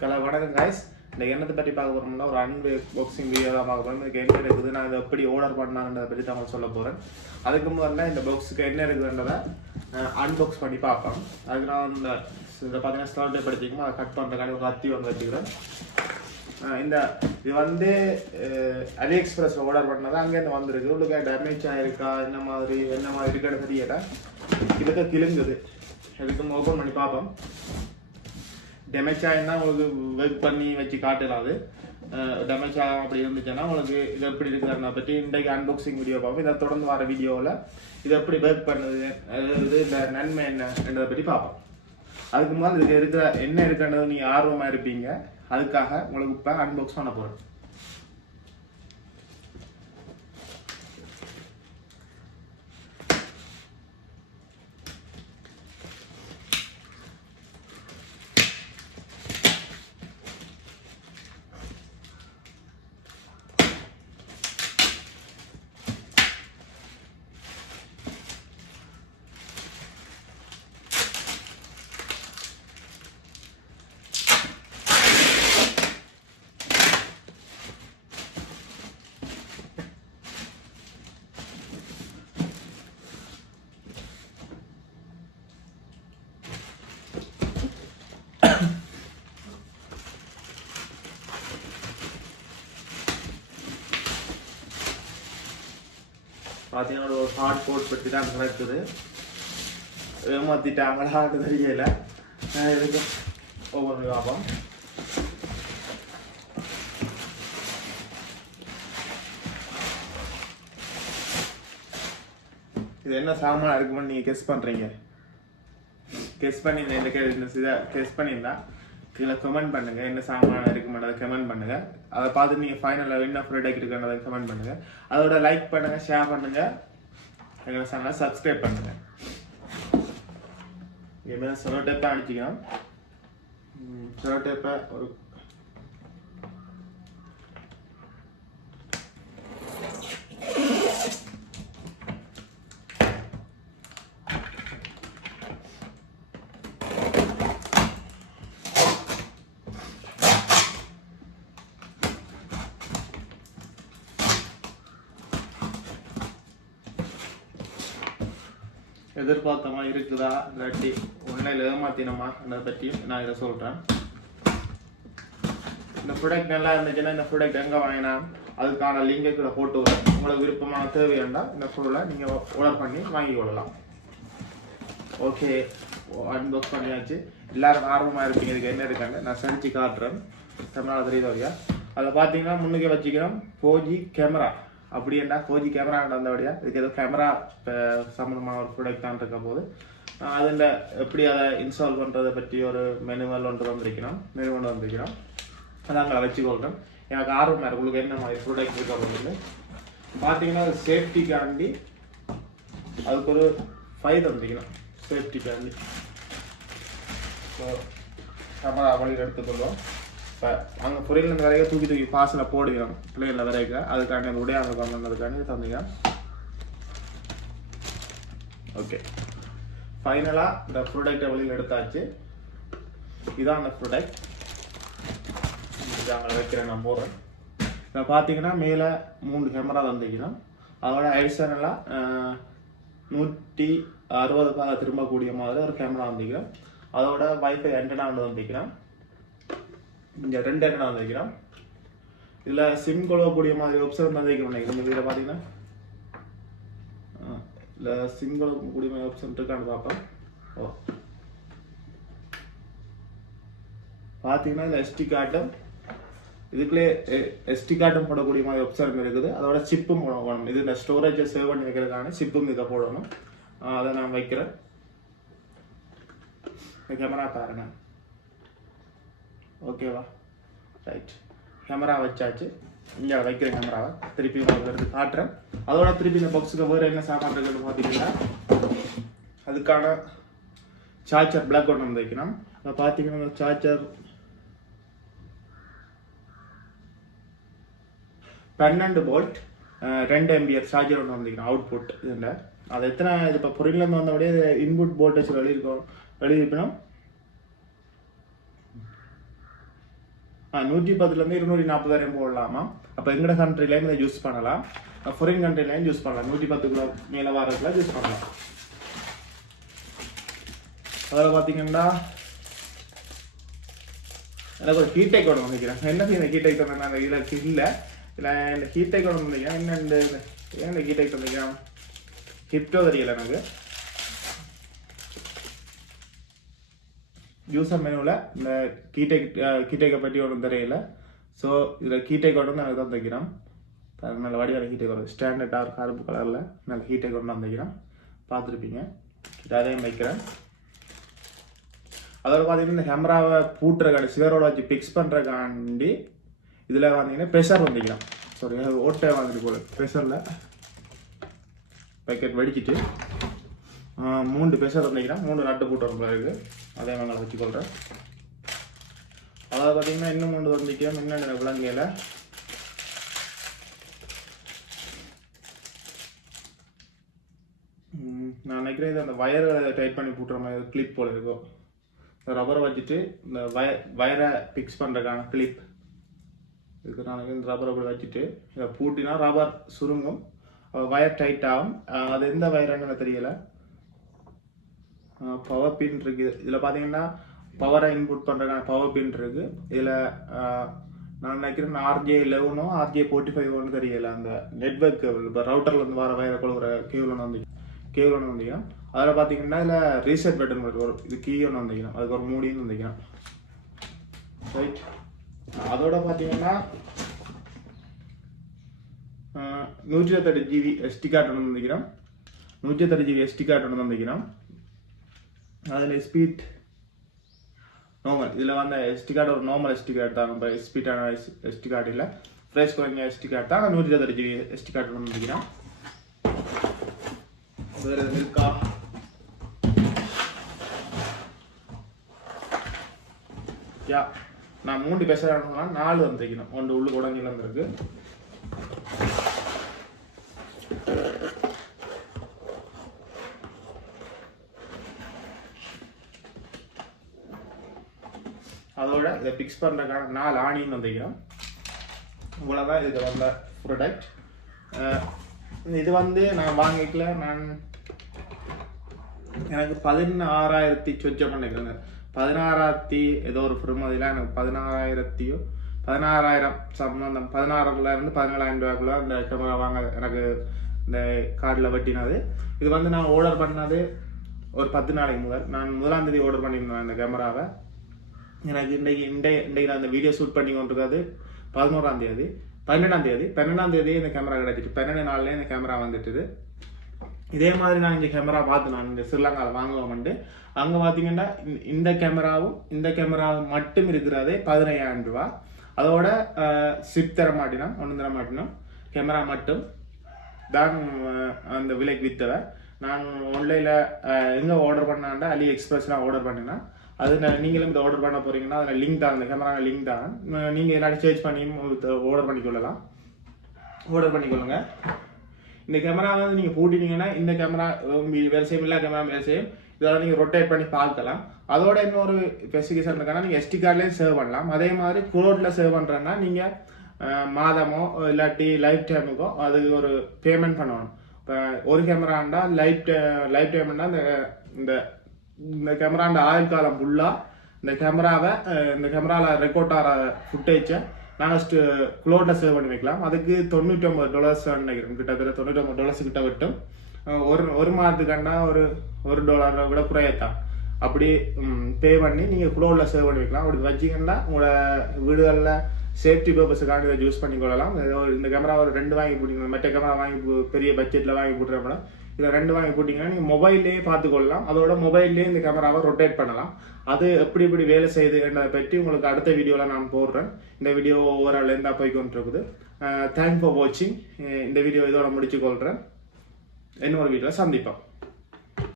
வணக்கம் காய்ஸ். இந்த எண்ணத்தை பற்றி பார்க்க போகிறோம்னா ஒரு அன்பாக்சிங் வீடியோ தான் பார்க்க போகிறோம். இதுக்கு என்ன இருக்குது, நான் இதை எப்படி ஆர்டர் பண்ணாங்கன்றதை பற்றி தான் சொல்ல போகிறேன். அதுக்கு முதல்ல இந்த பாக்ஸுக்கு என்ன இருக்குதுன்றதை அன்பாக்ஸ் பண்ணி பார்ப்போம். அதுக்கு நான் இந்த பார்த்தீங்கன்னா ஸ்லாட்டை படிச்சிக்கணும், அதை கட் பண்ணுறதுக்கான ஒரு கத்தி வந்து வச்சுக்கிறேன். இது வந்து அலி எக்ஸ்பிரஸ் ஆர்டர் பண்ணது அங்கேருந்து வந்திருக்கு. உங்களுக்கு டேமேஜ் ஆகிருக்கா என்ன மாதிரி இருக்குன்னு தெரியல. இதுக்கு கிழிங்குது. இதுக்கு ஓப்பன் பண்ணி பார்ப்போம். டேமேஜ் ஆகிருந்தா உங்களுக்கு ஒர்க் பண்ணி வச்சு காட்டலாது. டேமேஜ் ஆகாமல் அப்படி இருந்துச்சுன்னா உங்களுக்கு இது எப்படி இருக்குதுன்னா பற்றி இன்றைக்கு அன்பாக்சிங் வீடியோ பார்ப்போம். இதை தொடர்ந்து வர வீடியோவில் இது எப்படி ஒர்க் பண்ணுது, இது இந்த நன்மை என்னன்றதை பற்றி பார்ப்போம். அதுக்கு முதல் இதுக்கு இருக்கிற என்ன இருக்குன்றது நீங்கள் ஆர்வமாக இருப்பீங்க. அதுக்காக உங்களுக்கு இப்போ அன்பாக்ஸ் பண்ண போகிறேன். பார்த்தீங்கன்னா ஒரு ஹார்ட் போர்ட் பற்றி தான் நடக்குது. ஏமாத்திட்டாங்களான்னு தெரியல. இதுக்கு ஒவ்வொரு பார்ப்போம். இது என்ன சாமான் இருக்குன்னு நீங்கள் கெஸ் பண்ணுறீங்க. கெஸ் பண்ணி இந்த கெஸ் பண்ணியிருந்தா கீழே கமெண்ட் பண்ணுங்க. என்ன சாமான் இருக்குமெண்ட் அதை கமெண்ட் பண்ணுங்க. அதை பார்த்து நீங்கள் ஃபைனலில் என்ன ப்ராடக்ட் இருக்குன்னு அதை கமெண்ட் பண்ணுங்க. அதோட லைக் பண்ணுங்க, ஷேர் பண்ணுங்க, எங்கள் சேனலை சப்ஸ்கிரைப் பண்ணுங்க. இனிமேல் செலோ டேப்பை அடிச்சுக்கலாம். செலோ டேப்பை ஒரு எதிர்பார்த்தமா இருக்குதா இல்லாட்டி உன்னையில் ஏமாத்தினமா அதை பற்றியும் நான் இதை சொல்கிறேன். இந்த ப்ராடக்ட் நல்லா இருந்துச்சுன்னா இந்த ப்ராடக்ட் எங்கே வாங்கினா அதுக்கான லிங்கை கூட போட்டு வரேன். உங்களுக்கு விருப்பமான தேவையாண்டா இந்த பொருளை நீங்கள் ஆர்டர் பண்ணி வாங்கி கொள்ளலாம். ஓகே, அன்பாக்ஸ் பண்ணியாச்சு. எல்லாரும் ஆர்வமாக இருப்பீங்க. இதுக்கு என்ன இருக்காங்க நான் செஞ்சு காட்டுறேன். தமிழ்நாடு தெரியுது வரையா. அதில் பார்த்தீங்கன்னா முன்னுக்கே வச்சுக்கிறோம் 4G கேமரா. அப்படின்னா 4G கேமரா நடந்தபடியா இதுக்கு ஏதோ கேமரா சம்மந்தமான ஒரு ப்ராடக்ட் தான் இருக்க போது அதில் எப்படி அதை இன்ஸ்டால் பண்ணுறதை பற்றி ஒரு மெனுவல் ஒன்று வந்திருக்கிறோம். அதை அங்கே வச்சுக்கொள்கிறேன். எனக்கு ஆர்வமாக இருக்குது உங்களுக்கு என்ன மாதிரி ப்ராடக்ட் இருக்க போகுது. பார்த்தீங்கன்னா அது சேஃப்டிக்காண்டி அதுக்கு ஒரு ஃபைல் வந்திருக்கிறோம். சேஃப்டிக்காண்டி ஸோ கேமரா வழியில் எடுத்துக்கொள்வோம். இப்போ அங்கே பொரியல் வரைக்க தூக்கி பாசில் போடுவோம். பிள்ளைகளில் வரைக்க அதுக்காண்டி அந்த உடையாக கொண்டதுக்காண்டி தந்தீங்க. ஓகே, ஃபைனலாக இந்த ப்ராடக்டை வெளியில் எடுத்தாச்சு. இதான் அந்த ப்ராடக்ட். அங்கே வைக்கிறேன் நான் போடுறேன். இப்போ பார்த்தீங்கன்னா மேலே 3 கேமரா தந்திக்கணும். அதோட அடிஷனலாக 160 திரும்பக்கூடிய மாதிரி ஒரு கேமரா வந்திக்கிறோம். அதோட வைஃபை ஆண்டனா ஒன்று வந்திக்கிறோம். இங்கே 2 ஆண்டனா வந்திக்கிறோம். இதில் சிம் கொள்ளக்கூடிய மாதிரி ஆப்ஷன் வந்திருக்கணும். இதில் பார்த்தீங்கன்னா இல்லை சிம் கொள்ளக்கூடிய மாதிரி ஆப்ஷன் இருக்கான்னு பார்ப்போம். பார்த்தீங்கன்னா இந்த எஸ்டி கார்டும் இதுக்குள்ளே எஸ்டி கார்டும் போடக்கூடிய மாதிரி ஆப்ஷன் இருக்குது. அதோட சிப்பும் போடணும். இது இந்த ஸ்டோரேஜை சேவ் பண்ணி வைக்கிறதுக்கான சிப்பும் இதை போடணும். அதை நான் வைக்கிறேன். கேமரா பாருங்க. ஓகேவா, ரைட். கேமரா வச்சாச்சு. இங்கே வைக்கிற கேமராவை திருப்பி உங்களுக்கு எடுத்து காட்டுறேன். அதோட திருப்பி இந்த பாக்ஸுக்கு வேறு என்ன சாப்பாடு இருக்குன்னு பார்த்தீங்கன்னா அதுக்கான சார்ஜர் பிளாக் ஒன்று வந்து வைக்கணும். பார்த்தீங்கன்னா சார்ஜர் 12 வோல்ட் 2 MA சார்ஜர் ஒன்று வந்துக்கணும் அவுட்புட். இதில் அது எத்தனை இது இப்போ பொருளிலேருந்து வந்தபடியே இன்புட் வோல்டேஜ் எழுதியிருக்கணும். 110லேருந்து 240 வரையும் போடலாமா. அப்போ எங்கட கண்ட்ரிலையும் இதை யூஸ் பண்ணலாம், ஃபாரின் கண்ட்ரிலையும் யூஸ் பண்ணலாம். 110 மேலே வாரத்தில் யூஸ் பண்ணலாம். அதில் பார்த்தீங்கன்னா எனக்கு ஒரு ஹீட்டை கொண்டு வந்துக்கிறேன். என்ன இந்த ஹீட்டை கொண்டு நான் இதில் இல்லை இந்த ஹீட்டை கொண்டு வந்துக்கிறேன். என்ன இந்த ஹீட்டை கொண்டு வந்துக்கிறேன் ஹிப்டோ தெரியல எனக்கு. யூசர் மெனுவில் இந்த கீட்டைக்கை பற்றி ஒன்றும் தெரியல. ஸோ இதில் கீட்டை கொண்டு வந்து எனக்கு தான் தைக்கிறேன். நல்ல வடிவான ஹீட்டை கொண்டு ஸ்டாண்டர்டாக கருப்பு கலரில் நல்ல ஹீட்டை கொண்டு வந்து தைக்கிறேன். பார்த்துருப்பீங்க. அதையும் வைக்கிறேன். அதோட பார்த்தீங்கன்னா இந்த கேமராவை பூட்டுறக்காண்டி சிவரோட வச்சு ஃபிக்ஸ் பண்ணுறக்காண்டி இதில் பார்த்தீங்கன்னா ப்ரெஷர் வந்துக்கலாம். சாரி ஓட்டை வாங்கிட்டு போல ப்ரெஷரில் பேக்கெட் வடிச்சிட்டு 3 ப்ரெஷர் வந்துக்கிறேன். 3 நட்டு பூட்டு வரம்புல இருக்குது. அதே வாங்கலை வச்சுக்கொள்கிறேன். அதாவது பார்த்தீங்கன்னா இன்னும் 3 வந்துக்கிறேன். இன்னும் விலங்கையில் நான் நினைக்கிறேன் இது அந்த வயரை டைட் பண்ணி பூட்டுற மாதிரி கிளிப் போல இருக்கும். ரப்பரை வச்சுட்டு இந்த வயரை ஃபிக்ஸ் பண்ணுறதுக்கான கிளிப் இதுக்கு நான் இந்த ரப்பரை அப்படி வச்சுட்டு இதை பூட்டினா ரப்பர் சுருங்கும், வயர் டைட் ஆகும். அது எந்த வயருன்னு தெரியலை. பவர் பின் இருக்குது. இதில் பார்த்தீங்கன்னா பவரை இன்புட் பண்ணுறதுக்கான பவர் பின் இருக்குது. இதில் நான் நினைக்கிறேன் RJ11 RJ45 தெரியல. அந்த நெட்வொர்க் கேபிள் இப்போ ரவுட்டர்லேருந்து வர வயரை கொள்கிற கேபிள் ஒன்று வந்தீங்கன்னா அதில் பார்த்தீங்கன்னா இதில் ரீசெட் பட்டன் வரும். இது கீ ஒன்று வந்தீங்கன்னா அதுக்கு ஒரு மூடின்னு வந்தீங்கன்னா ரைட். அதோட பார்த்தீங்கன்னா 128 GB SD கார்டு ஒன்று வந்துக்கிறோம். 128 GB SD கார்டு ஒன்று வந்துக்கிறோம். அதில் ஸ்பீட் நார்மல். இதில் வந்து SD கார்டு ஒரு நார்மல் SD கார்டு தான். நம்ம ஸ்பீடான SD கார்டு இல்லை, ஃப்ரெஷ் குறைஞ்ச SD கார்டு தான். 128 GB SD கார்டு ஒன்று வந்துக்கிறோம். வேறு எதுவும் இருக்கா? யா நான் 3 பேசுகிறேன்னா 4 வந்துருக்கணும். 1 உள்ளு உடஞ்சில வந்துருக்கு. அதோட இதை ஃபிக்ஸ் பண்ணுறதுக்கான 4 ஆணின்னு வந்துக்கிறோம். இவ்வளோதான் இது வந்த ப்ராடக்ட். இது வந்து நான் வாங்கிக்கல. எனக்கு 16,000 சொச்சம் பண்ணிக்கிறேங்க. 16,000 ஏதோ ஒரு பெருமதியில் எனக்கு 16,000 சம்பந்தம் 16,000 17,000 ரூபாய்க்குள்ள இந்த கேமரா வாங்க எனக்கு இந்த கார்டில் வெட்டினது. இது வந்து நான் ஆர்டர் பண்ணது ஒரு 10 நாளைக்கு முதல். நான் 1ஆம் தேதி ஆர்டர் பண்ணியிருந்தேன் இந்த கேமராவை. எனக்கு இன்றைக்கு நான் இந்த வீடியோ ஷூட் பண்ணி கொண்டிருக்காது 11ஆம் தேதி 12ஆம் தேதி இந்த கேமரா கிடைச்சிட்டு 12 நாள்லேயே இந்த கேமரா வந்துட்டுது. இதே மாதிரி நான் இந்த கேமரா பார்த்து நான் இந்த ஸ்ரீலங்காவில் வாங்குவோம்ட்டு அங்கே பார்த்தீங்கன்னா இந்த கேமராவும் மட்டும் இருக்கிறதே 15,000 ரூபா. அதோட சிப் தர மாட்டினோம், ஒன்றும் தர மாட்டினோம். கேமரா மட்டும் தான் அந்த விலைக்கு விற்றவை. நான் ஆன்லைனில் எங்கே ஆர்டர் பண்ணாண்டா அலி எக்ஸ்பிரஸ்லாம் ஆர்டர் பண்ணினேன். அது நீங்களும் இந்த ஆர்டர் பண்ண போகிறீங்கன்னா அதில் லிங்க் தான், அந்த கேமரா லிங்க் தான். நீங்கள் எல்லாரும் சர்ச் பண்ணி ஆர்டர் பண்ணிக்கொள்ளுங்க. இந்த கேமரா வந்து நீங்கள் பூட்டினீங்கன்னா இந்த கேமரா வேலை செய்யும், இல்லை கேமரா வேலை செய்யும். இதெல்லாம் நீங்கள் ரொட்டேட் பண்ணி பார்க்கலாம். அதோட இன்னொரு ஸ்பெசிஃபிகேஷன் இருக்குன்னா நீங்கள் SD கார்ட்லேயும் சேவ் பண்ணலாம். அதே மாதிரி குளோடில் சேவ் பண்ணுறேன்னா நீங்கள் மாதமோ இல்லாட்டி லைஃப் டைமுக்கோ அதுக்கு ஒரு பேமெண்ட் பண்ணணும். இப்போ ஒரு கேமராண்டா லைஃப் டைம்னா இந்த கேமராண்ட ஆயுள் காலம் ஃபுல்லாக இந்த கேமராவில் ரெக்கார்ட் ஆகிற ஃபுட்டேஜை நாங்கள் குளோடில் சேவ் பண்ணி வைக்கலாம். அதுக்கு $99 நினைக்கிறேன். கிட்டத்தட்ட $99 கிட்ட விட்டும் ஒரு மாதத்துக்காண்டா ஒரு $1 விட குறையத்தான். அப்படி பே பண்ணி நீங்கள் குளோடில் சேவ் பண்ணி வைக்கலாம். அப்படி வச்சிங்கன்னா உங்களோட வீடுகளில் சேஃப்டி பர்பஸுக்காக இதை யூஸ் பண்ணிக்கொள்ளலாம். இந்த கேமரா ஒரு 2 வாங்கி போட்டிங்கன்னா, மற்ற கேமரா வாங்கி பெரிய பட்ஜெட்டில் வாங்கி போட்டுறப்ப இதில் 2 வாங்கி போட்டிங்கன்னா நீங்கள் மொபைல்லேயே பார்த்துக்கொள்ளலாம். அதோட மொபைல்லேயே இந்த கேமராவை ரொட்டேட் பண்ணலாம். அது எப்படி வேலை செய்யுது என்றதை பற்றி உங்களுக்கு அடுத்த வீடியோவில் நான் போடுறேன். இந்த வீடியோ ஓவரால் இருந்தால் போய்கொண்டிருக்குது. தேங்க்ஸ் ஃபார் வாட்சிங். இந்த வீடியோ இதோட முடிச்சுக்கொள்கிறேன். இன்னொரு வீடியோவில் சந்திப்போம்.